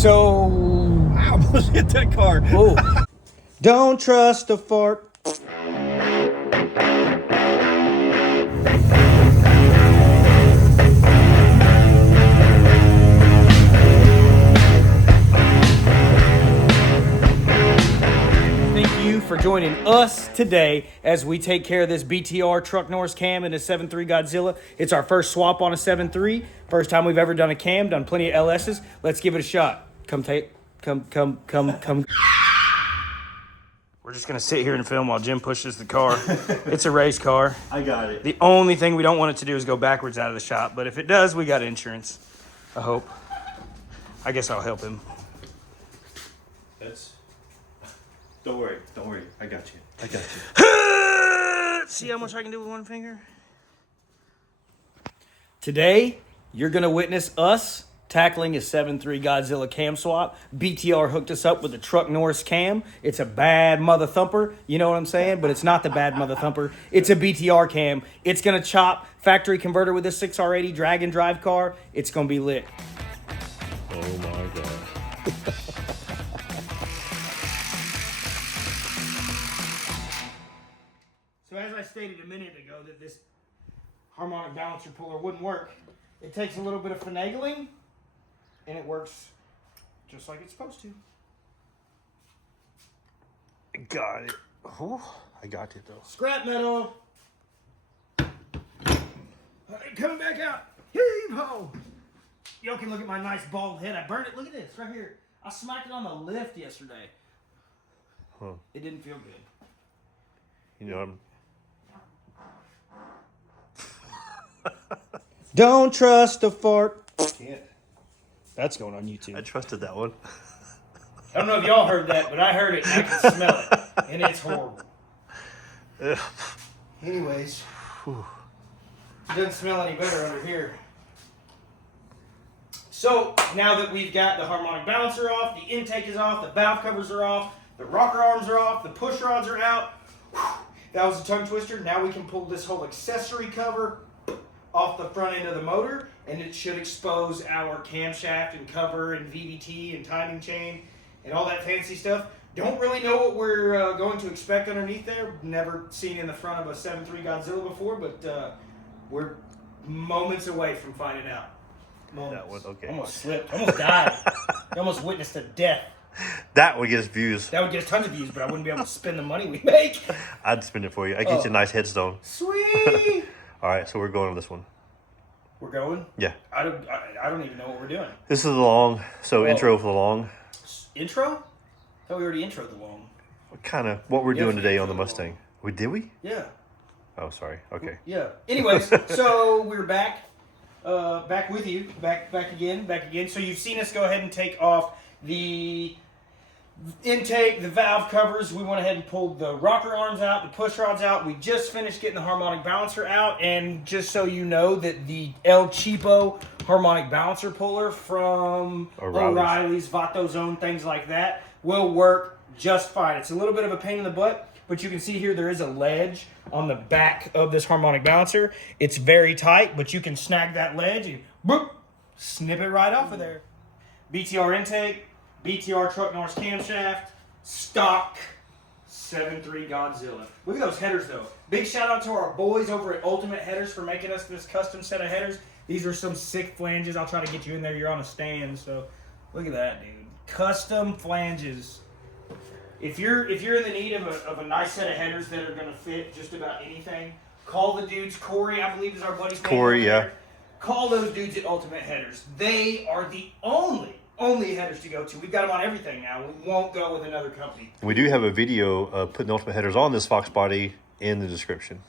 So, I almost hit that car. oh, don't trust a fart. Thank you for joining us today as we take care of this BTR Truck Norris cam and a 7.3 Godzilla. It's our first swap on a 7.3. First time we've ever done a cam, done plenty of LS's. Let's give it a shot. Come. We're just gonna sit here and film while Jim pushes the car. It's a race car. I got it. The only thing we don't want it to do is go backwards out of the shop, but if it does, we got insurance. I hope. I guess I'll help him. Don't worry. I got you. See how much I can do with one finger? Today, you're gonna witness us tackling a 7.3 Godzilla cam swap. BTR hooked us up with the Truck Norris cam. It's a bad mother thumper, you know what I'm saying? But it's not the bad mother thumper. It's a BTR cam. It's gonna chop factory converter with a 6R80 drag and drive car. It's gonna be lit. Oh my god. So as I stated a minute ago that this harmonic balancer puller wouldn't work, it takes a little bit of finagling and it works just like it's supposed to. Got it. Oh, I got it though. Scrap metal. Coming back out. Heave ho. Y'all can look at my nice bald head. I burned it. Look at this right here. I smacked it on the lift yesterday. Huh. It didn't feel good. You know, Don't trust a fart. Can't. That's going on YouTube. I trusted that one. I don't know if y'all heard that, but I heard it and I can smell it. And it's horrible. Ugh. Anyways, it doesn't smell any better under here. So, now that we've got the harmonic balancer off, the intake is off, the valve covers are off, the rocker arms are off, the push rods are out. That was a tongue twister. Now we can pull this whole accessory cover off the front end of the motor, and it should expose our camshaft and cover and VVT and timing chain and all that fancy stuff. Don't really know what we're going to expect underneath there. Never seen in the front of a 7.3 Godzilla before, but we're moments away from finding out. Moments. That one, okay. Almost slipped. Almost died. I almost witnessed a death. That would get us views. That would get us tons of views, but I wouldn't be able to spend the money we make. I'd spend it for you. I'd get you a nice headstone. Sweet. All right, so we're going on this one. We're going? Yeah. I don't even know what we're doing. This is the long, so intro for the long. Intro? I thought we already introed the long. What we're doing today on the Mustang. Did we? Yeah. Oh, sorry. Okay. Yeah. Anyways, so we're back. Back with you. Back again. So you've seen us go ahead and take off the intake, the valve covers. We went ahead and pulled the rocker arms out, the push rods out. We just finished getting the harmonic balancer out, and just so you know that the El Cheapo harmonic balancer puller from O'Reilly's, Vato Zone, things like that, will work just fine. It's a little bit of a pain in the butt, but you can see here there is a ledge on the back of this harmonic balancer. It's very tight, but you can snag that ledge and boop, snip it right off of there. BTR intake, BTR Truck Norris camshaft, stock 7.3 Godzilla. Look at those headers though. Big shout out to our boys over at Ultimate Headers for making us this custom set of headers. These are some sick flanges. I'll try to get you in there. You're on a stand, so look at that, dude. Custom flanges. If you're in the need of a nice set of headers that are gonna fit just about anything, call the dudes. Corey, I believe, is our buddy's name. Corey, yeah. Call those dudes at Ultimate Headers. They are the only headers to go to. We've got them on everything now. We won't go with another company. We do have a video of putting Ultimate Headers on this Fox Body in the description.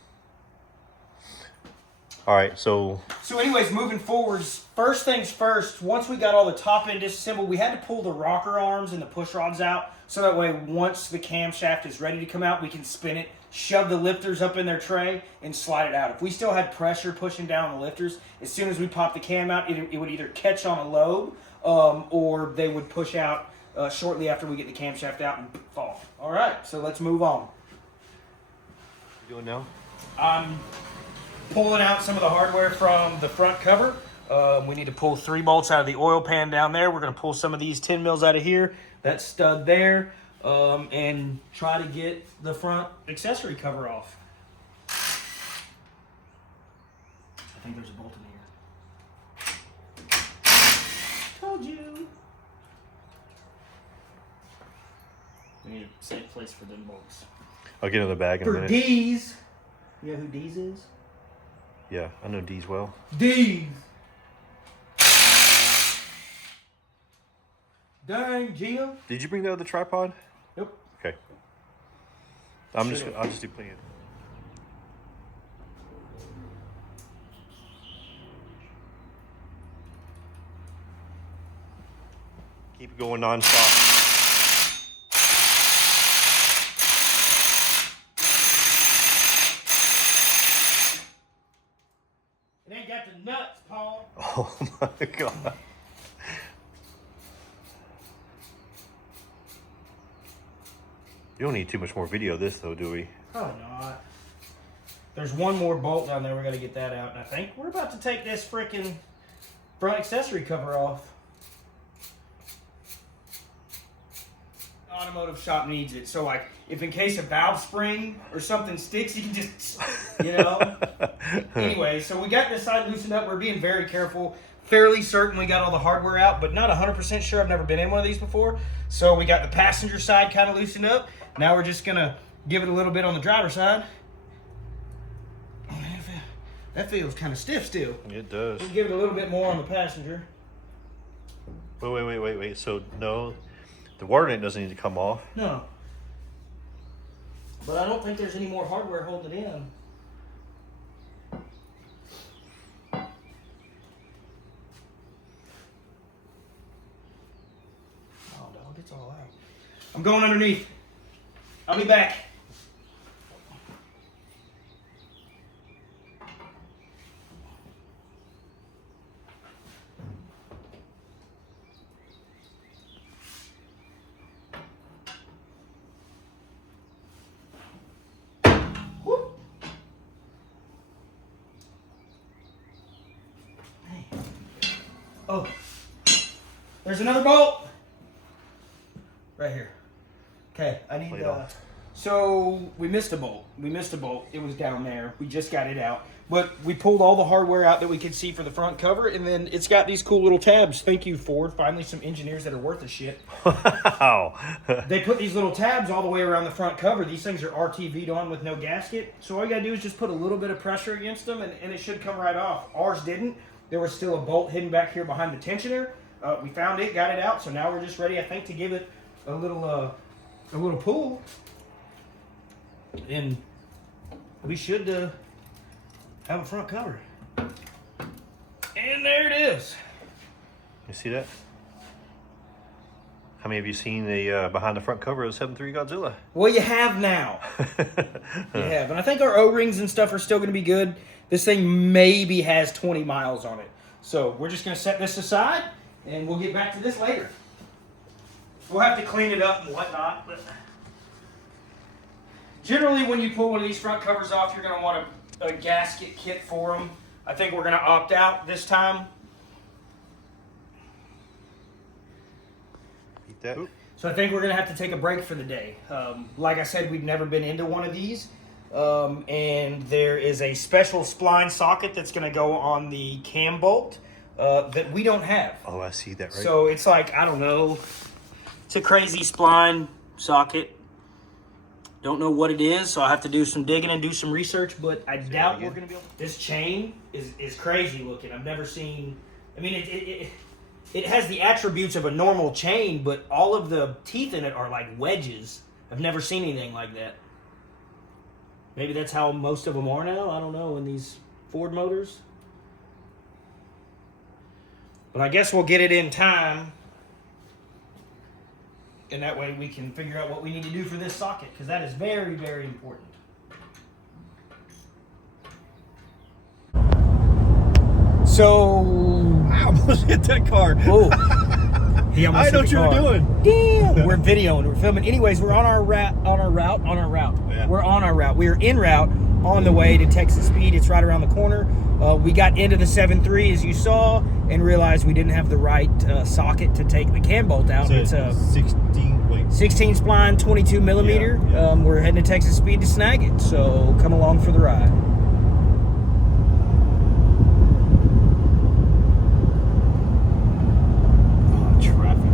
All right, so anyways, moving forwards, first things first, once we got all the top end disassembled, we had to pull the rocker arms and the push rods out, so that way once the camshaft is ready to come out, we can spin it, shove the lifters up in their tray, and slide it out. If we still had pressure pushing down the lifters, as soon as we pop the cam out, it would either catch on a lobe, or they would push out shortly after we get the camshaft out and fall. All right, so let's move on. You doing now? I'm pulling out some of the hardware from the front cover. We need to pull 3 bolts out of the oil pan down there. We're going to pull some of these 10 mils out of here, that stud there, and try to get the front accessory cover off. I think there's a bolt in here. Told you. We need a safe place for them bolts. I'll get in the bag in a For minute. D's. You know who D's is? Yeah, I know D's well. D's. Dang, Jim. Did you bring the other tripod? Nope. Okay. I'll just do plenty of. Keep it going non-stop. It ain't got the nuts, Paul. Oh my God. You don't need too much more video of this though, do we? Probably not. There's one more bolt down there. We got to get that out. And I think we're about to take this freaking front accessory cover off. Automotive shop needs it. So, like, if in case a valve spring or something sticks, you can just, you know. Anyway, so we got this side loosened up. We're being very careful. Fairly certain we got all the hardware out, but not 100% sure. I've never been in one of these before. So we got the passenger side kind of loosened up. Now we're just going to give it a little bit on the driver's side. Oh, man, that feels kind of stiff still. It does. We'll give it a little bit more on the passenger. Wait. So, no, the water tank doesn't need to come off. No. But I don't think there's any more hardware holding it in. Oh, dog, it's all out. I'm going underneath. I'll be back. Whoop. Hey. Oh, there's another bolt right here. Okay, I need so we missed a bolt. It was down there. We just got it out. But we pulled all the hardware out that we could see for the front cover, and then it's got these cool little tabs. Thank you, Ford. Finally, some engineers that are worth a shit. Wow. They put these little tabs all the way around the front cover. These things are RTV'd on with no gasket. So all you gotta do is just put a little bit of pressure against them, and it should come right off. Ours didn't. There was still a bolt hidden back here behind the tensioner. We found it, got it out, so now we're just ready, I think, to give it a little pull. And we should have a front cover. And there it is. You see that? How many of you seen the behind the front cover of 7.3 Godzilla? Well, you have now. You have. And I think our O-rings and stuff are still going to be good. This thing maybe has 20 miles on it. So we're just going to set this aside, and we'll get back to this later. We'll have to clean it up and whatnot. But generally, when you pull one of these front covers off, you're going to want a gasket kit for them. I think we're going to opt out this time. Eat that. So I think we're going to have to take a break for the day. Like I said, we've never been into one of these. And there is a special spline socket that's going to go on the cam bolt that we don't have. Oh, I see that right. So it's like, I don't know. It's a crazy spline socket. Don't know what it is, so I have to do some digging and do some research, but I doubt we're going to be able to. This chain is crazy looking. I've never seen. I mean, it has the attributes of a normal chain, but all of the teeth in it are like wedges. I've never seen anything like that. Maybe that's how most of them are now. I don't know, in these Ford motors. But I guess we'll get it in time. And that way we can figure out what we need to do for this socket, because that is very, very important. So I almost hit that car. whoa. He almost I hit know the what you were car. doing. Damn. We're videoing, we're filming. Anyways, we're on our route. Yeah. We're on our route. We're en route on the way to Texas Speed. It's right around the corner. We got into the 7.3 as you saw and realized we didn't have the right socket to take the cam bolt out. So it's a 16 spline, 22 millimeter. Yeah. We're heading to Texas Speed to snag it, so come along for the ride. Traffic.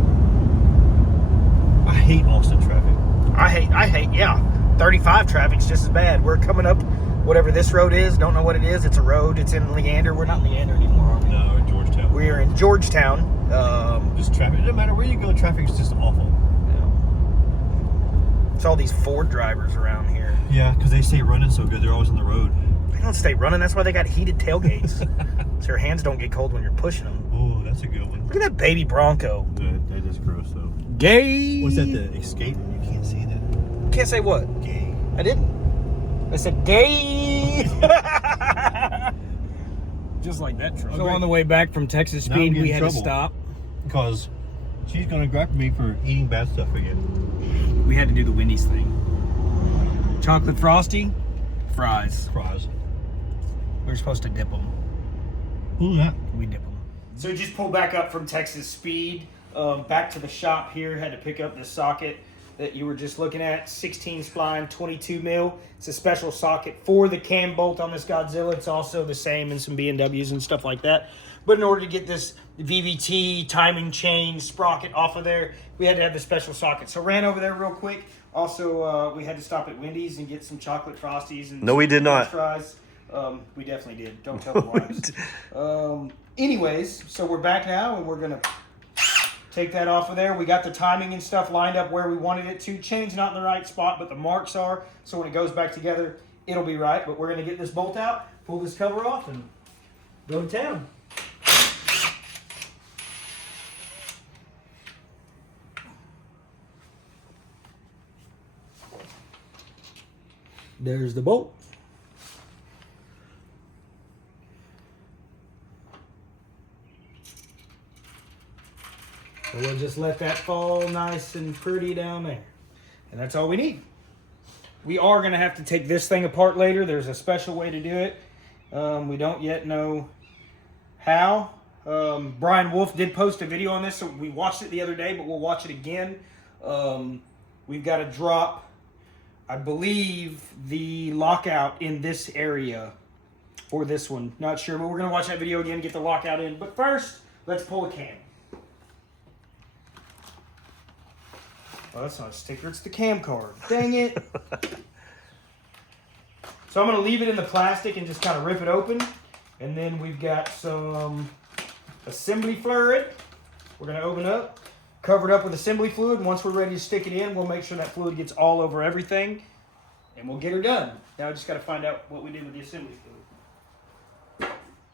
I hate Austin traffic. I hate, yeah. 35 traffic's just as bad. We're coming up whatever this road is. Don't know what it is. It's a road. It's in Leander. We're not in Leander anymore, are we? No, in Georgetown. We are in Georgetown. Just traffic. It doesn't matter where you go. Traffic's just awful. Yeah. It's all these Ford drivers around here. Yeah, because they stay running so good. They're always on the road. They don't stay running. That's why they got heated tailgates. So your hands don't get cold when you're pushing them. Oh, that's a good one. Look at that baby Bronco. That is gross, though. Gay. What's that? The Escape? You can't say that. Can't say what? Gay. I didn't. I said gay. Just like that truck. So on the way back from Texas Speed, we had to stop. Because she's going to grab me for eating bad stuff again. We had to do the Wendy's thing. Chocolate Frosty, fries. We're supposed to dip them. Who's that? We dip them. So just pulled back up from Texas Speed, back to the shop here. Had to pick up the socket that you were just looking at, 16 spline, 22 mil. It's a special socket for the cam bolt on this Godzilla. It's also the same in some BMWs and stuff like that. But in order to get this VVT timing chain sprocket off of there, we had to have the special socket. So ran over there real quick. Also, we had to stop at Wendy's and get some chocolate Frosties. And no, we did not. Fries. We definitely did. Don't tell the wives. Anyways, so we're back now, and we're going to take that off of there. We got the timing and stuff lined up where we wanted it to. Chain's not in the right spot, but the marks are. So when it goes back together, it'll be right. But we're going to get this bolt out, pull this cover off, and go to town. There's the bolt. So we'll just let that fall nice and pretty down there. And that's all we need. We are going to have to take this thing apart later. There's a special way to do it. We don't yet know how. Brian Wolf did post a video on this, so we watched it the other day, but we'll watch it again. We've got to drop, I believe, the lockout in this area for this one. Not sure, but we're going to watch that video again, get the lockout in. But first, let's pull a cam. Oh, that's not a sticker, it's the cam card. Dang it. So I'm going to leave it in the plastic and just kind of rip it open. And then we've got some assembly fluid. We're going to open up, cover it up with assembly fluid. And once we're ready to stick it in, we'll make sure that fluid gets all over everything. And we'll get her done. Now I just got to find out what we did with the assembly fluid.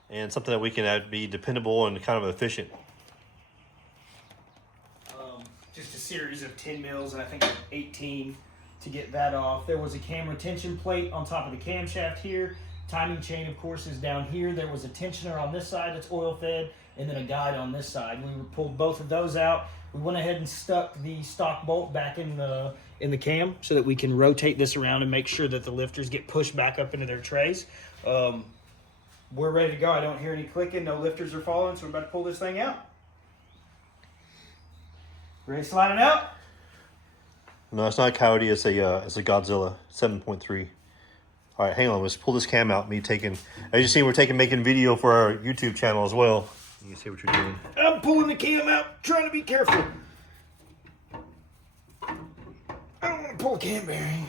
And something that we can be dependable and kind of efficient. Just a series of 10 mils and I think 18 to get that off. There was a cam retention plate on top of the camshaft here. Timing chain, of course, is down here. There was a tensioner on this side that's oil fed, and then a guide on this side. We pulled both of those out. We went ahead and stuck the stock bolt back in the cam so that we can rotate this around and make sure that the lifters get pushed back up into their trays. We're ready to go. I don't hear any clicking. No lifters are falling, so we're about to pull this thing out. Ready to slide it out? No, it's not a Coyote. It's a Godzilla 7.3. All right, hang on. Let's pull this cam out. As you see, we're making video for our YouTube channel as well. You can see what you're doing. I'm pulling the cam out, trying to be careful. I don't want to pull a cam bearing.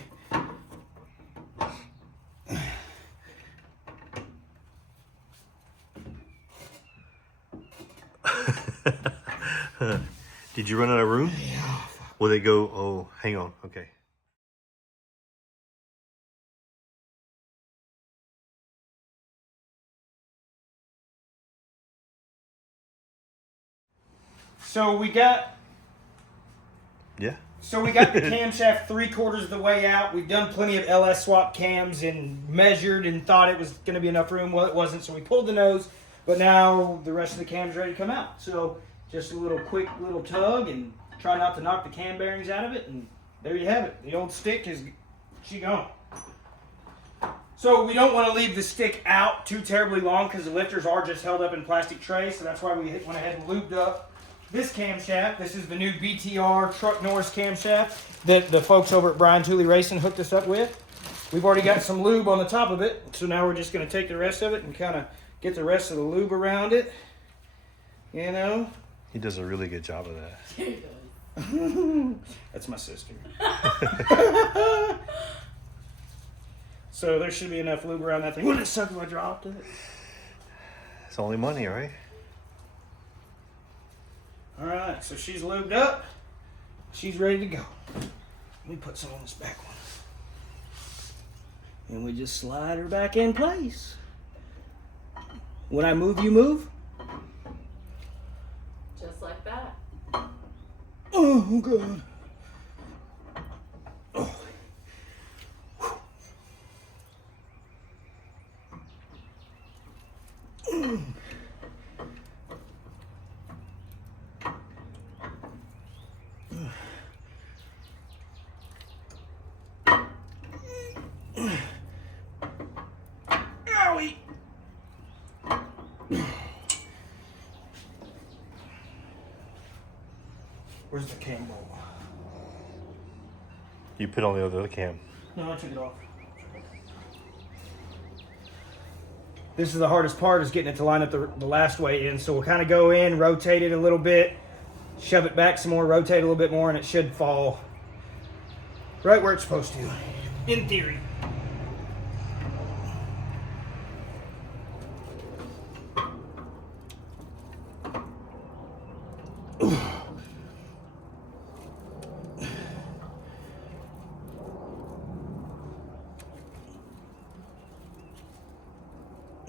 Did you run out of room? Yeah. Will they go? Oh, hang on. Okay. So we got the camshaft 3/4 of the way out. We've done plenty of LS swap cams and measured and thought it was going to be enough room. Well, it wasn't, so we pulled the nose. But now the rest of the cam's ready to come out. So just a quick little tug and try not to knock the cam bearings out of it. And there you have it. The old stick is, she gone. So we don't want to leave the stick out too terribly long because the lifters are just held up in plastic trays. So that's why we went ahead and lubed up this camshaft. This is the new BTR Truck Norris camshaft that the folks over at Brian Tooley Racing hooked us up with. We've already got some lube on the top of it. So now we're just going to take the rest of it and kind of get the rest of the lube around it. You know? He does a really good job of that. He does. That's my sister. So there should be enough lube around that thing. Wouldn't it suck if I dropped it? It's only money, right? All right, so she's lubed up. She's ready to go. Let me put some on this back one. And we just slide her back in place. When I move, you move. Just like that. Oh, God. Oh. Owie. Where's the cam bolt? You put on the other cam. No, I took it off. This is the hardest part, is getting it to line up the last way in. So we'll kind of go in, rotate it a little bit, shove it back some more, rotate a little bit more, and it should fall right where it's supposed to, in theory.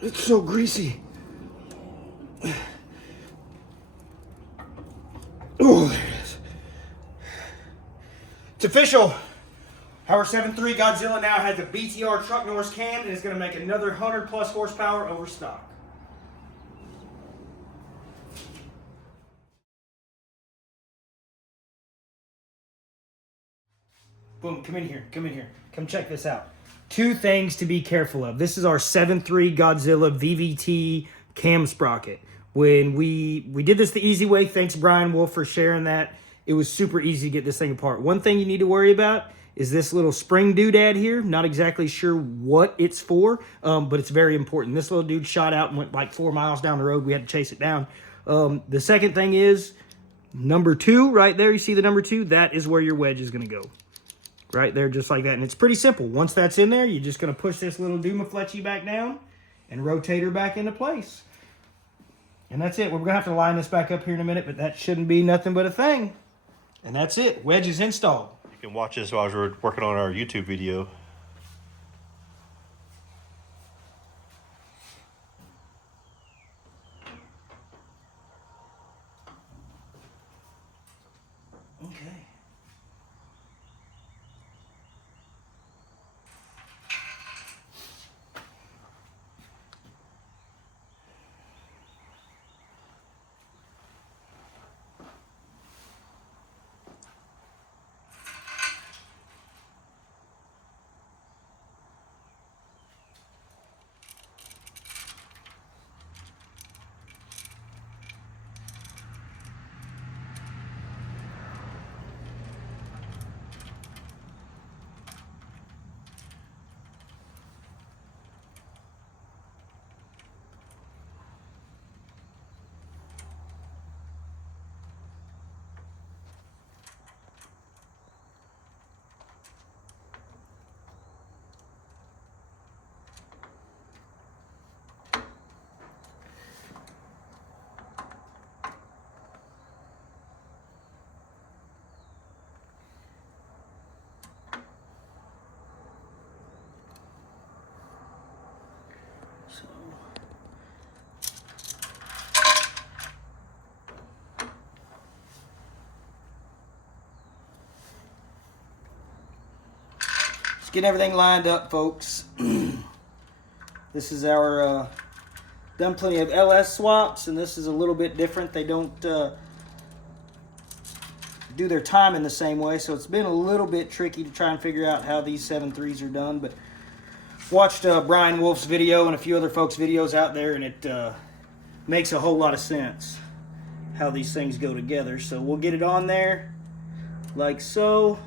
It's so greasy. Oh, there it is. It's official. Our 7.3 Godzilla now has a BTR Truck Norris cam and is going to make another 100 plus horsepower over stock. Boom, come in here, come in here. Come check this out. Two things to be careful of. This is our 7.3 Godzilla VVT cam sprocket. When we did this the easy way, thanks Brian Wolf for sharing that. It was super easy to get this thing apart. One thing you need to worry about is this little spring doodad here. Not exactly sure what it's for, but it's very important. This little dude shot out and went like 4 miles down the road. We had to chase it down. The second thing is number 2 right there. You see the number 2? That is where your wedge is going to go. Right there, just like that. And it's pretty simple. Once that's in there, you're just going to push this little Dumafletchy back down and rotate her back into place. And that's it. We're going to have to line this back up here in a minute, but that shouldn't be nothing but a thing. And that's it. Wedge is installed. You can watch this while we're working on our YouTube video. Okay. Let's get everything lined up, folks. This is our, done plenty of LS swaps, and this is a little bit different. They don't do their time in the same way, so it's been a little bit tricky to try and figure out how these 7.3s are done, but watched Brian Wolf's video and a few other folks' videos out there, and it makes a whole lot of sense how these things go together. So we'll get it on there like so.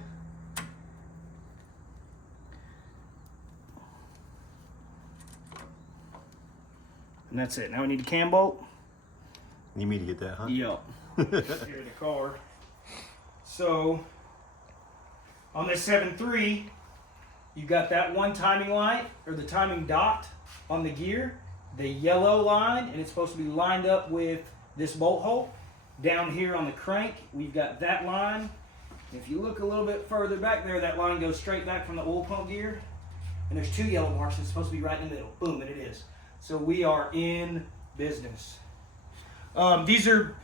And that's it. Now we need a cam bolt. You need me to get that, huh? Yep. Here in the car. So on this 7.3, you got that one timing light, or the timing dot on the gear, the yellow line, and it's supposed to be lined up with this bolt hole. Down here on the crank, we've got that line. If you look a little bit further back there, that line goes straight back from the oil pump gear. And there's 2 yellow marks, and it's supposed to be right in the middle. Boom, and it is. So we are in business. These are